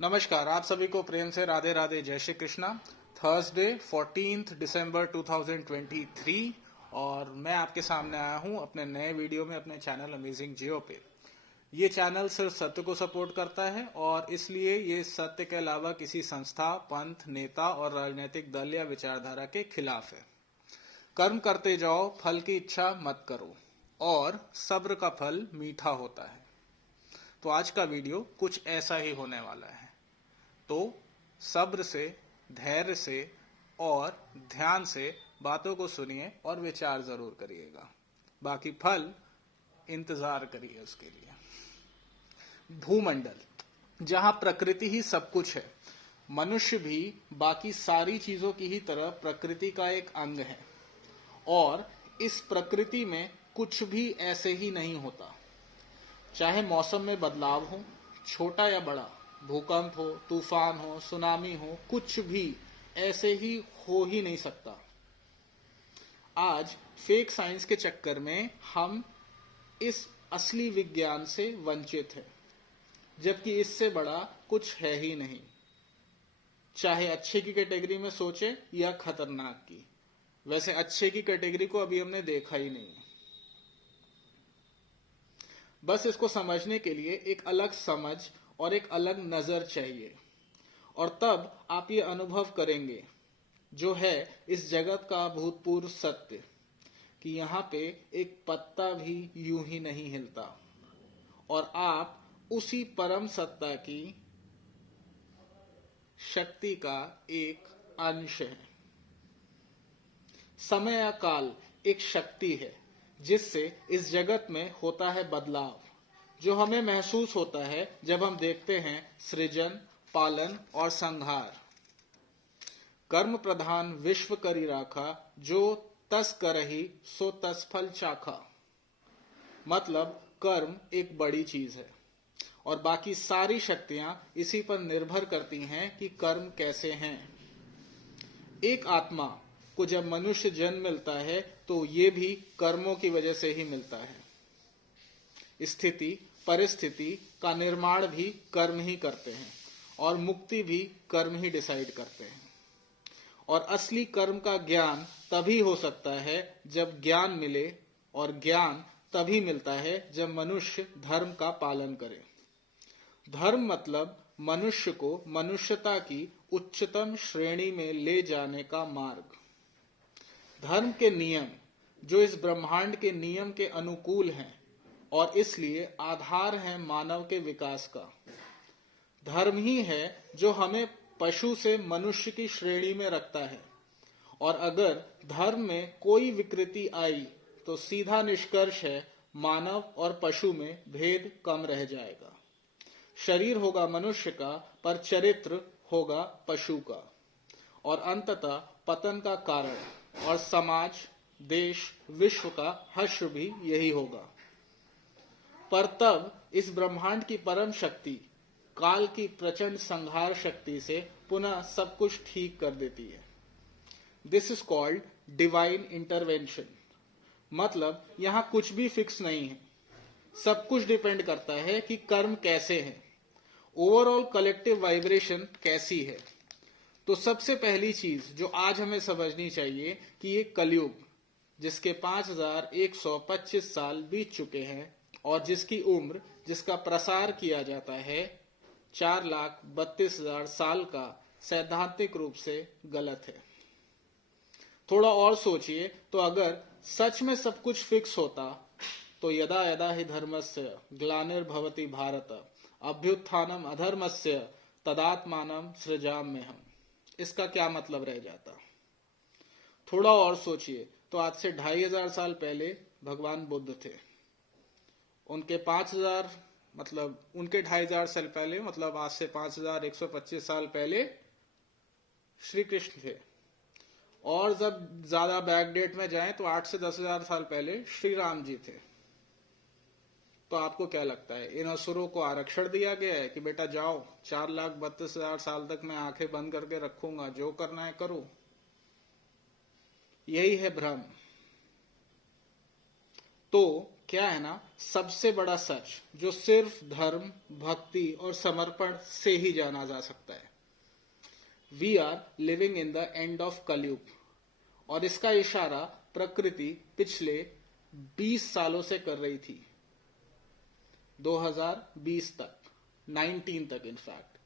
नमस्कार, आप सभी को प्रेम से राधे राधे, जय श्री कृष्णा। थर्सडे 14 दिसंबर 2023 और मैं आपके सामने आया हूं अपने नए वीडियो में अपने चैनल अमेजिंग जियो पे। ये चैनल सिर्फ सत्य को सपोर्ट करता है और इसलिए ये सत्य के अलावा किसी संस्था, पंथ, नेता और राजनीतिक दल या विचारधारा के खिलाफ है। कर्म करते जाओ, फल की इच्छा मत करो और सब्र का फल मीठा होता है। तो आज का वीडियो कुछ ऐसा ही होने वाला है। तो सब्र से, धैर्य से और ध्यान से बातों को सुनिए और विचार जरूर करिएगा। बाकी फल इंतजार करिए उसके लिए। भूमंडल, जहां प्रकृति ही सब कुछ है, मनुष्य भी बाकी सारी चीजों की ही तरह प्रकृति का एक अंग है और इस प्रकृति में कुछ भी ऐसे ही नहीं होता। चाहे मौसम में बदलाव हो, छोटा या बड़ा, भूकंप हो, तूफान हो, सुनामी हो, कुछ भी ऐसे ही हो ही नहीं सकता। आज फेक साइंस के चक्कर में हम इस असली विज्ञान से वंचित हैं, जबकि इससे बड़ा कुछ है ही नहीं। चाहे अच्छे की कैटेगरी में सोचे या खतरनाक की। वैसे अच्छे की कैटेगरी को अभी हमने देखा ही नहीं। बस इसको समझने के लिए एक अलग समझ और एक अलग नजर चाहिए और तब आप ये अनुभव करेंगे जो है इस जगत का भूतपूर्व सत्य, कि यहाँ पे एक पत्ता भी यूं ही नहीं हिलता और आप उसी परम सत्ता की शक्ति का एक अंश है। समय या काल एक शक्ति है जिससे इस जगत में होता है बदलाव, जो हमें महसूस होता है जब हम देखते हैं सृजन, पालन और संहार। कर्म प्रधान विश्व करी राखा, जो तस करही सो तस फल चाखा। मतलब कर्म एक बड़ी चीज है और बाकी सारी शक्तियां इसी पर निर्भर करती हैं कि कर्म कैसे हैं। एक आत्मा को जब मनुष्य जन्म मिलता है तो ये भी कर्मों की वजह से ही मिलता है। स्थिति परिस्थिति का निर्माण भी कर्म ही करते हैं और मुक्ति भी कर्म ही डिसाइड करते हैं। और असली कर्म का ज्ञान तभी हो सकता है जब ज्ञान मिले, और ज्ञान तभी मिलता है जब मनुष्य धर्म का पालन करे। धर्म मतलब मनुष्य को मनुष्यता की उच्चतम श्रेणी में ले जाने का मार्ग। धर्म के नियम जो इस ब्रह्मांड के नियम के अनुकूल हैं और इसलिए आधार है मानव के विकास का। धर्म ही है जो हमें पशु से मनुष्य की श्रेणी में रखता है और अगर धर्म में कोई विकृति आई तो सीधा निष्कर्ष है मानव और पशु में भेद कम रह जाएगा। शरीर होगा मनुष्य का पर चरित्र होगा पशु का और अंततः पतन का कारण और समाज, देश, विश्व का हश्र भी यही होगा। पर तब इस ब्रह्मांड की परम शक्ति काल की प्रचंड संहार शक्ति से पुनः सब कुछ ठीक कर देती है। This is called divine intervention. मतलब यहां कुछ भी फिक्स नहीं है, सब कुछ डिपेंड करता है कि कर्म कैसे है, ओवरऑल कलेक्टिव वाइब्रेशन कैसी है। तो सबसे पहली चीज जो आज हमें समझनी चाहिए कि ये कलयुग, जिसके 5125 साल बीत चुके हैं और जिसकी उम्र, जिसका प्रसार किया जाता है 4,32,000 साल का, सैद्धांतिक रूप से गलत है। थोड़ा और सोचिए तो अगर सच में सब कुछ फिक्स होता तो यदा यदा ही धर्मस्य ग्लानिर्भवति भारत अभ्युत्थानम अधर्मस्य तदात्मानम सृजाम्यहम्। इसका क्या मतलब रह जाता। थोड़ा और सोचिए तो आज से 2500 साल पहले भगवान बुद्ध थे, उनके 5000 मतलब उनके 2500 साल पहले, मतलब आज से 5125 साल पहले श्री कृष्ण थे, और जब ज्यादा बैकडेट में जाएं तो 8 से 10,000 साल पहले श्री राम जी थे। तो आपको क्या लगता है, इन असुरों को आरक्षण दिया गया है कि बेटा जाओ 4,32,000 साल तक मैं आंखें बंद करके रखूंगा, जो करना है करो? यही है भ्रम। तो क्या है ना, सबसे बड़ा सच जो सिर्फ धर्म, भक्ति और समर्पण से ही जाना जा सकता है। We are living in the end of Kalyug, और इसका इशारा प्रकृति पिछले 20 सालों से कर रही थी, 2020 तक, 19 तक इनफैक्ट,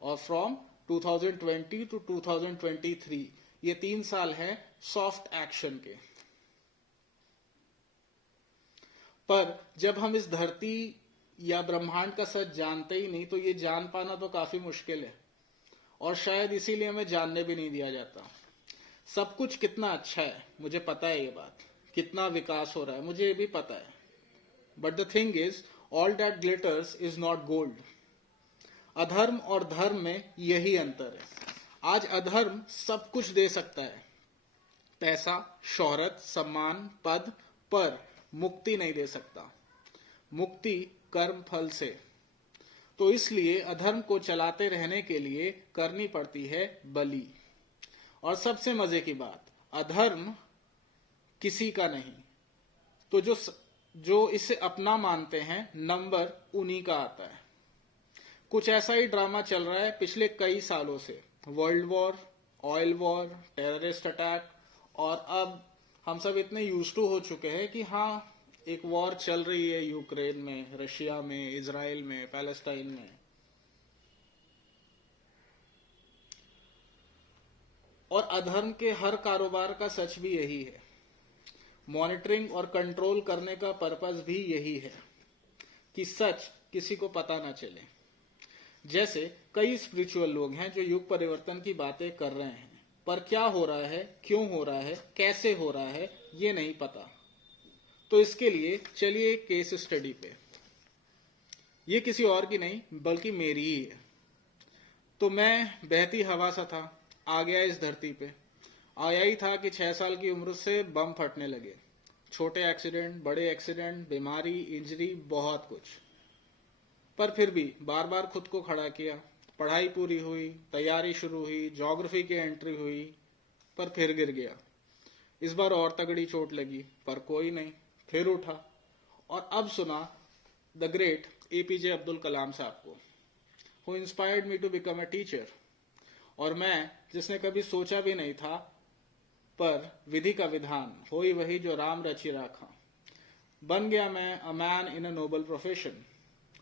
और फ्रॉम 2020 टू 2023 ये 3 साल हैं सॉफ्ट एक्शन के। पर जब हम इस धरती या ब्रह्मांड का सच जानते ही नहीं, तो ये जान पाना तो काफी मुश्किल है, और शायद इसीलिए हमें जानने भी नहीं दिया जाता। सब कुछ कितना अच्छा है मुझे पता है, ये बात, कितना विकास हो रहा है मुझे ये भी पता है, but the thing is all that glitters is not gold. अधर्म और धर्म में यही अंतर है। आज अधर्म सब कुछ दे सकता है, पैसा, शोहरत, सम्मान, पद, पर मुक्ति नहीं दे सकता। मुक्ति कर्म फल से। तो इसलिए अधर्म को चलाते रहने के लिए करनी पड़ती है बलि। और सबसे मजे की बात, अधर्म किसी का नहीं, तो जो इसे अपना मानते हैं, नंबर उन्हीं का आता है। कुछ ऐसा ही ड्रामा चल रहा है पिछले कई सालों से, world war, oil war, terrorist attack, और अब हम सब इतने यूज्ड टू हो चुके हैं कि हाँ, एक वॉर चल रही है यूक्रेन में, रशिया में, इजराइल में, पैलेस्टाइन में। और अधर्म के हर कारोबार का सच भी यही है। मॉनिटरिंग और कंट्रोल करने का पर्पस भी यही है कि सच किसी को पता ना चले। जैसे कई स्पिरिचुअल लोग हैं जो युग परिवर्तन की बातें कर रहे हैं, पर क्या हो रहा है, क्यों हो रहा है, कैसे हो रहा है, ये नहीं पता। तो इसके लिए चलिए केस स्टडी पे। ये किसी और की नहीं बल्कि मेरी ही है। तो मैं बहती हवा सा था, आ गया इस धरती पे। आया ही था कि 6 साल की उम्र से बम फटने लगे। छोटे एक्सीडेंट, बड़े एक्सीडेंट, बीमारी, इंजरी, बहुत कुछ। पर फिर भी बार बार खुद को खड़ा किया। पढ़ाई पूरी हुई, तैयारी शुरू हुई, ज्योग्राफी की एंट्री हुई, पर फिर गिर गया। इस बार और तगड़ी चोट लगी, पर कोई नहीं, फिर उठा। और अब सुना the great APJ Abdul Kalam साहब को, who inspired me to become a teacher. और मैं, जिसने कभी सोचा भी नहीं था, पर विधि का विधान हो ही वही जो राम रचि राखा, बन गया मैं a man in a noble profession.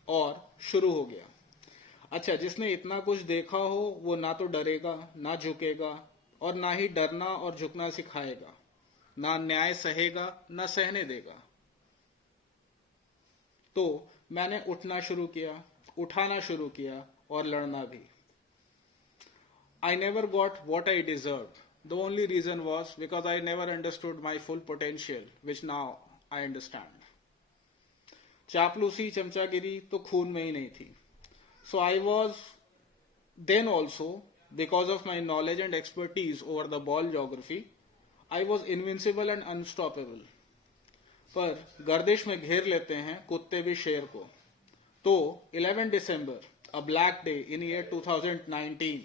और शुरू हो गया। अच्छा, जिसने इतना कुछ देखा हो वो ना तो डरेगा, ना झुकेगा, और ना ही डरना और झुकना सिखाएगा, ना न्याय सहेगा, ना सहने देगा। तो मैंने उठना शुरू किया, उठाना शुरू किया, और लड़ना भी। I never got what I deserved. The only reason was because I never understood my full potential, which now I understand. चापलूसी, चमचागिरी तो खून में ही नहीं थी. So I was then also, because of my knowledge and expertise over the ball geography, I was invincible and unstoppable. पर गर्दिश में घेर लेते हैं कुत्ते भी शेर को. तो 11 दिसंबर, a black day in year 2019,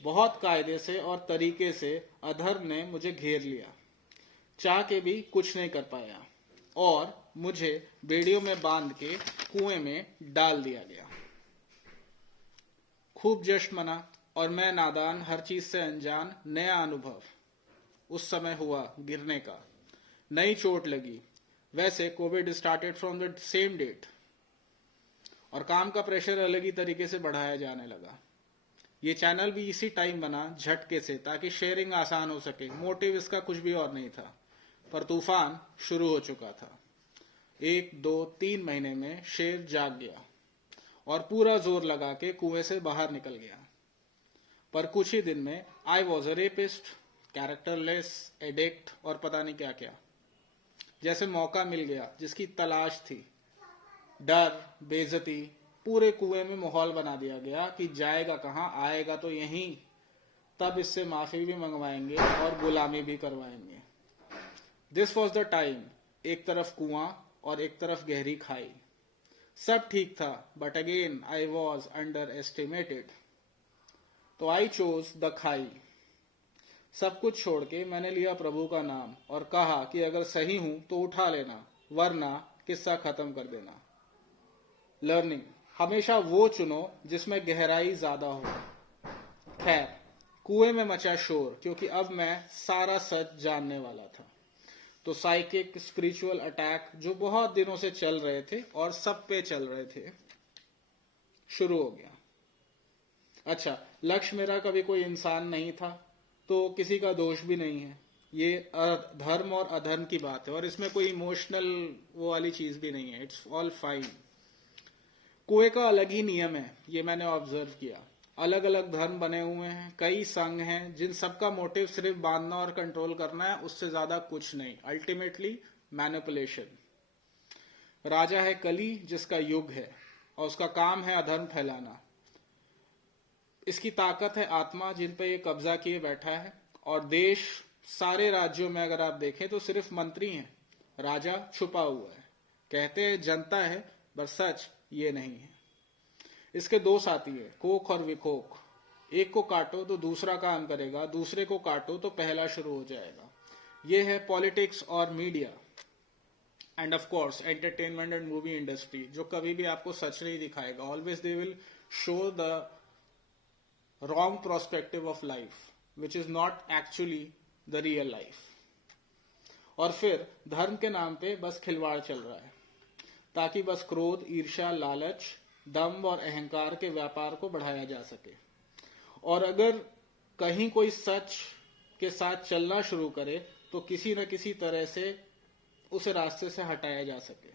बहुत कायदे से और तरीके से अधर्म ने मुझे घेर लिया. चाह के भी कुछ नहीं कर पाया, और मुझे बेड़ियों में बांध के कुएं में डाल दिया गया. खूब जश्न मना, और मैं नादान, हर चीज से अनजान. नया अनुभव उस समय हुआ गिरने का. नई चोट लगी. वैसे Covid started from the same date, और काम का प्रेशर अलग ही तरीके से बढ़ाया जाने लगा. ये चैनल भी इसी टाइम बना झटके से, ताकि शेयरिंग आसान हो सके. मोटिव इसका कुछ भी और नहीं था, पर तूफान शुरू हो चुका था. 1, 2, 3 महीने में शेर जाग गया और पूरा जोर लगा के कुएं से बाहर निकल गया. पर कुछ ही दिन में I was a rapist, characterless, addict, और पता नहीं क्या क्या. जैसे मौका मिल गया जिसकी तलाश थी. डर, बेइज्जती, पूरे कुएं में माहौल बना दिया गया कि जाएगा कहां, आएगा तो यहीं. तब इससे माफी भी मंगवाएंगे और गुलामी भी करवाएंगे. This was the time. एक तरफ कुआं और एक तरफ गहरी खाई. सब ठीक था, but again I was under estimated. तो आई चोज द खाई. सब कुछ छोड़ के मैंने लिया प्रभु का नाम और कहा कि अगर सही हूं तो उठा लेना, वरना किस्सा खत्म कर देना। लर्निंग, हमेशा वो चुनो जिसमें गहराई ज्यादा हो। खैर, कुएं में मचा शोर, क्योंकि अब मैं सारा सच जानने वाला था। तो साइकिक स्पिरिचुअल अटैक जो बहुत दिनों से चल रहे थे और सब पे चल रहे थे, शुरू हो गया। अच्छा, लक्ष्य मेरा कभी कोई इंसान नहीं था, तो किसी का दोष भी नहीं है। ये धर्म और अधर्म की बात है, और इसमें कोई इमोशनल वो वाली चीज भी नहीं है। It's all fine. कुएं का अलग ही नियम है, ये मैंने ऑब्जर्व किया। अलग अलग धर्म बने हुए हैं, कई संघ हैं, जिन सबका मोटिव सिर्फ बांधना और कंट्रोल करना है, उससे ज्यादा कुछ नहीं। Ultimately manipulation. राजा है कली, जिसका युग है, और उसका काम है अधर्म फैलाना। इसकी ताकत है आत्मा, जिन पे ये कब्जा किए बैठा है। और देश, सारे राज्यों में अगर आप देखें तो सिर्फ मंत्री हैं, राजा छुपा हुआ है। कहते हैं जनता है, पर सच ये नहीं है। इसके दो साथी है, कोख और विकोख। एक को काटो तो दूसरा काम करेगा, दूसरे को काटो तो पहला शुरू हो जाएगा। ये है पॉलिटिक्स और media, end of course entertainment and movie industry, जो कभी भी आपको सच नहीं दिखाएगा। Always they will show the wrong prospective of life, which is not actually the real life. और फिर धर्म के नाम पे बस खिलवाड़ चल रहा है, ताकि बस क्रोध, ईर्ष्या, लालच, दम्भ और अहंकार के व्यापार को बढ़ाया जा सके। और अगर कहीं कोई सच के साथ चलना शुरू करे तो किसी न किसी तरह से उसे रास्ते से हटाया जा सके,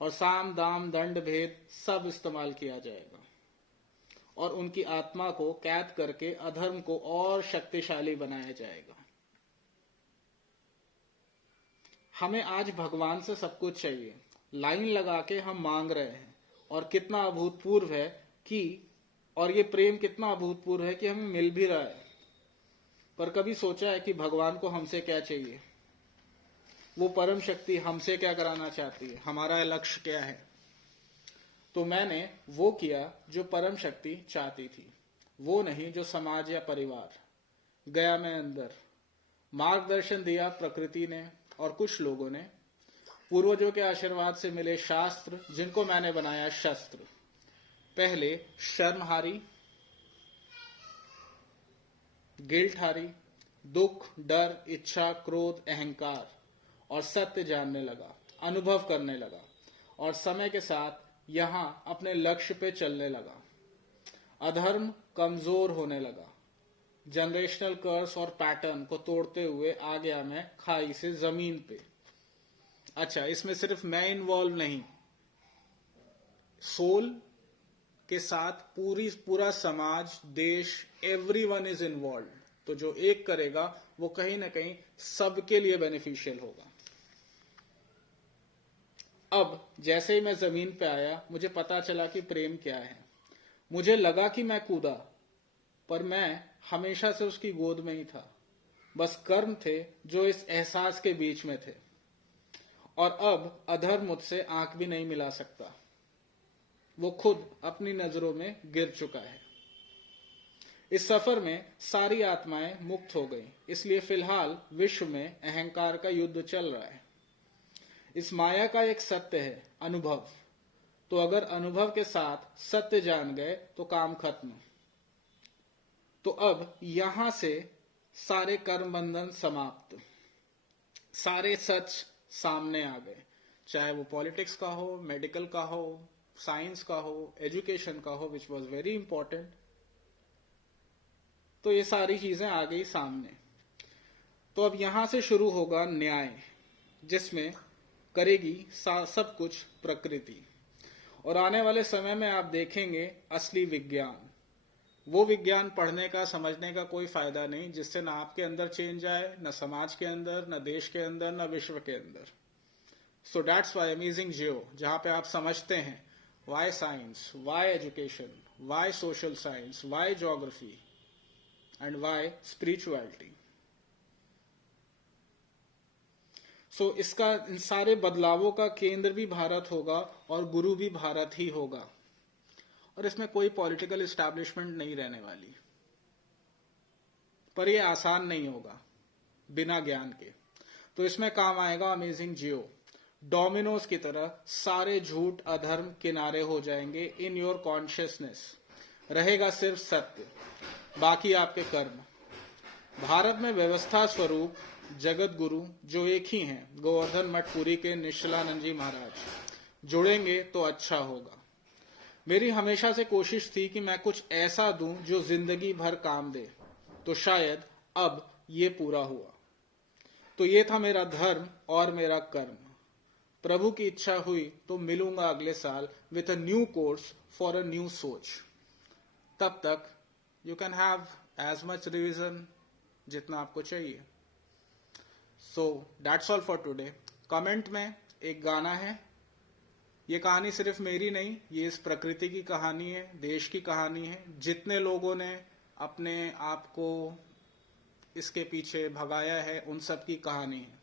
और साम दाम दंड भेद सब इस्तेमाल किया जाएगा, और उनकी आत्मा को कैद करके अधर्म को और शक्तिशाली बनाया जाएगा। हमें आज भगवान से सब कुछ चाहिए, लाइन लगा के हम मांग रहे हैं, और कितना अभूतपूर्व है कि, और ये प्रेम कितना अभूतपूर्व है कि हमें मिल भी रहा है। पर कभी सोचा है कि भगवान को हमसे क्या चाहिए? वो परम शक्ति हमसे क्या कराना चाहती है? हमारा लक्ष्य क्या है? तो मैंने वो किया जो परम शक्ति चाहती थी, वो नहीं जो समाज या परिवार। गया मैं अंदर, मार्गदर्शन दिया प्रकृति ने और कुछ लोगों ने, पूर्वजों के आशीर्वाद से मिले शास्त्र, जिनको मैंने बनाया शस्त्र। पहले शर्म हारी, गिल्ट हारी, दुख, डर, इच्छा, क्रोध, अहंकार, और सत्य जानने लगा, अनुभव करने लगा, और समय के साथ यहां अपने लक्ष्य पे चलने लगा। अधर्म कमजोर होने लगा, जनरेशनल कर्स और पैटर्न को तोड़ते हुए आ गया मैं खाई से जमीन पे। अच्छा, इसमें सिर्फ मैं इन्वॉल्व नहीं, सोल के साथ पूरा समाज, देश, एवरीवन इज इन्वॉल्व। तो जो एक करेगा वो कहीं ना कहीं सबके लिए बेनिफिशियल होगा। अब जैसे ही मैं जमीन पे आया, मुझे पता चला कि प्रेम क्या है। मुझे लगा कि मैं कूदा, पर मैं हमेशा से उसकी गोद में ही था। बस कर्म थे जो इस एहसास के बीच में थे, और अब अधर्म मुझसे आंख भी नहीं मिला सकता। वो खुद अपनी नजरों में गिर चुका है। इस सफर में सारी आत्माएं मुक्त हो गई, इसलिए फिलहाल विश्व में अहंकार का युद्ध चल रहा है। इस माया का एक सत्य है, अनुभव। तो अगर अनुभव के साथ सत्य जान गए तो काम खत्म। तो अब यहां से सारे कर्म बंधन समाप्त, सारे सच सामने आ गए, चाहे वो पॉलिटिक्स का हो, मेडिकल का हो, साइंस का हो, एजुकेशन का हो, विच वॉज वेरी इंपॉर्टेंट। तो ये सारी चीजें आ गई सामने। तो अब यहां से शुरू होगा न्याय, जिसमें करेगी सब कुछ प्रकृति। और आने वाले समय में आप देखेंगे असली विज्ञान, वो विज्ञान पढ़ने का, समझने का कोई फायदा नहीं जिससे ना आपके अंदर चेंज आए, ना समाज के अंदर, ना देश के अंदर, ना विश्व के अंदर। So that's why amazing geo, जहां पे आप समझते हैं why science, why education, why social science, why geography, and why spirituality. So इसका, इन सारे बदलावों का केंद्र भी भारत होगा और गुरु भी भारत ही होगा। और इसमें कोई पॉलिटिकल एस्टैब्लिशमेंट नहीं रहने वाली। पर यह आसान नहीं होगा बिना ज्ञान के। तो इसमें काम आएगा अमेजिंग जियो। डोमिनोज की तरह सारे झूठ अधर्म किनारे हो जाएंगे इन योर कॉन्शियसनेस। रहेगा सिर्फ सत्य, बाकी आपके कर्म। भारत में व्यवस्था स्वरूप जगत गुरु जो एक ही हैं, गोवर्धन मठ पुरी के निश्चलानंद जी महाराज। जुड़ेंगे तो अच्छा होगा। मेरी हमेशा से कोशिश थी कि मैं कुछ ऐसा दूं जो जिंदगी भर काम दे, तो शायद अब ये पूरा हुआ। तो ये था मेरा धर्म और मेरा कर्म। प्रभु की इच्छा हुई तो मिलूंगा अगले साल with a new course for a new सोच। तब तक you can have as much revision जितना आपको चाहिए। So that's all for today. Comment में एक गाना है। ये कहानी सिर्फ मेरी नहीं, ये इस प्रकृति की कहानी है, देश की कहानी है। जितने लोगों ने अपने आप को इसके पीछे भगाया है उन सब की कहानी है।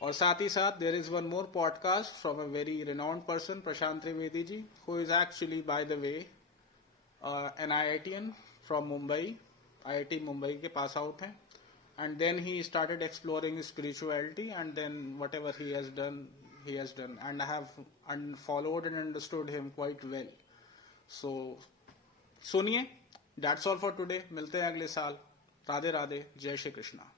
और साथ ही साथ there is one more podcast from a very renowned person, Prashant Trivedi ji, who is actually by the way an IITian from Mumbai. IIT Mumbai के पास आउट हैं। And then he started exploring spirituality, and then whatever he has done, and I have followed and understood him quite well. So सुनिए, that's all for today. मिलते हैं अगले साल। राधे राधे, जय श्री कृष्णा।